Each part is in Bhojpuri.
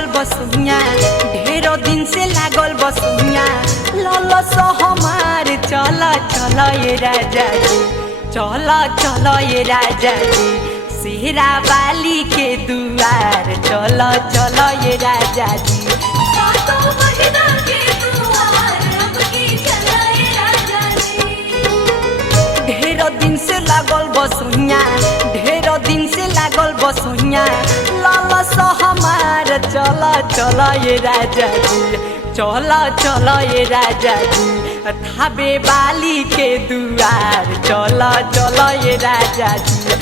लागल बसुइया ढेरों दिन से लागल बसुइया ललस हमार चला चला ये राजा जी चला चला ये राजा जी सेहरा वाली के दुआर चला चला ये राजा जी ढेरों दिन से लागल बसुइया ढेरों दिन से लागल बसुइया ललस हमार चला चला ये राजा जी चला चला ये राजा जी थाबे वाली के दुआर चला चला ये राजा जी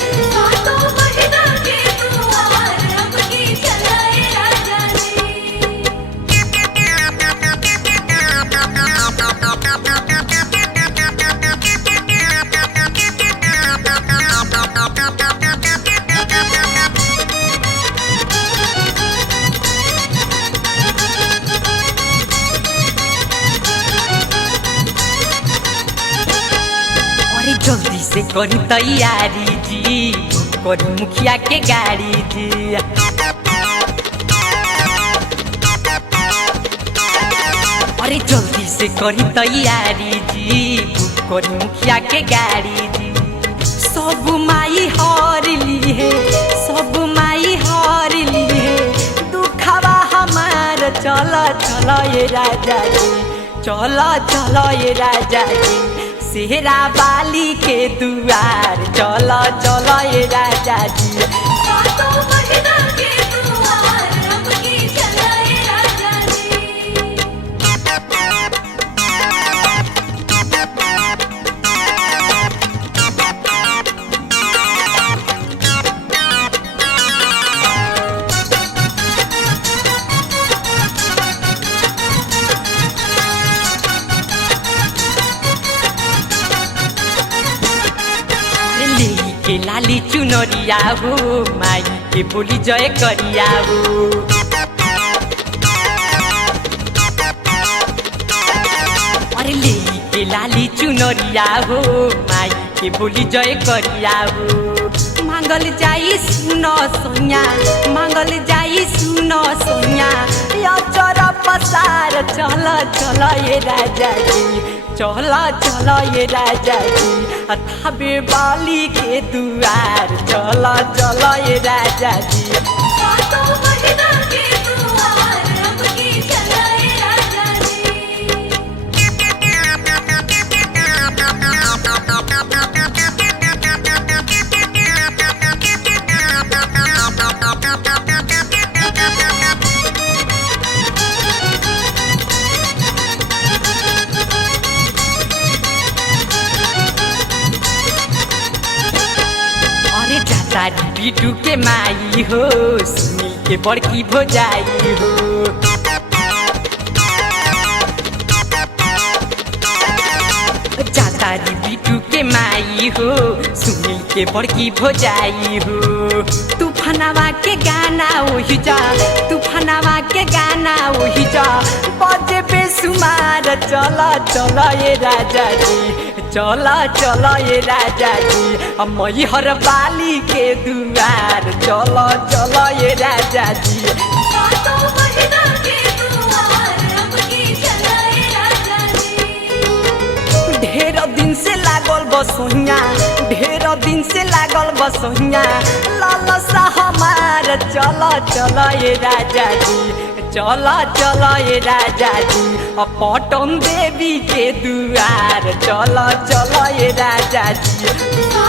जल्दी से करी तैयारी जी करी मुखिया के गाड़ी जी अरे जल्दी से करी तैयारी जी करी मुखिया के गाड़ी जी सब माई हार ली है सब माई हार ली है दुखवा हमार चला चला ये राजा जी चला चला ये राजा जी सेहरा वाली के दुआर चला चला ये राजा जी के लाली चुनरिया हो माई के बोली जय करिया हो अरे ले के लाली चुनरिया हो माई के बोली जय करिया हो मांगल जाई सुनो सोनिया मांगल जाई सुनो सोनिया चरा पसार चला चला ये राजा जी चला चला ये राजा जी थाबे वाली के दुआर चला चला ये राजा जी बिटू के माई हो सुनील के बड़की भोजाई हो जातारी बिटू के माई हो सुनील के बड़की भोजाई हो तूफानवा के गाना वही जा तूफानवा के गाना वही जा बजे बेसुमार चला चला ये राजा जी चला चला ये राजा जी मई हर वाली के दुआर चला चला ये राजा जी ढेरों दिन से लागल बसोइया ढेरों दिन से लागल बसोइया ललसा हमार चला चला ये राजा जी चला चला ये राजा जी पटन देवी के दुआर चला चला ये राजा जी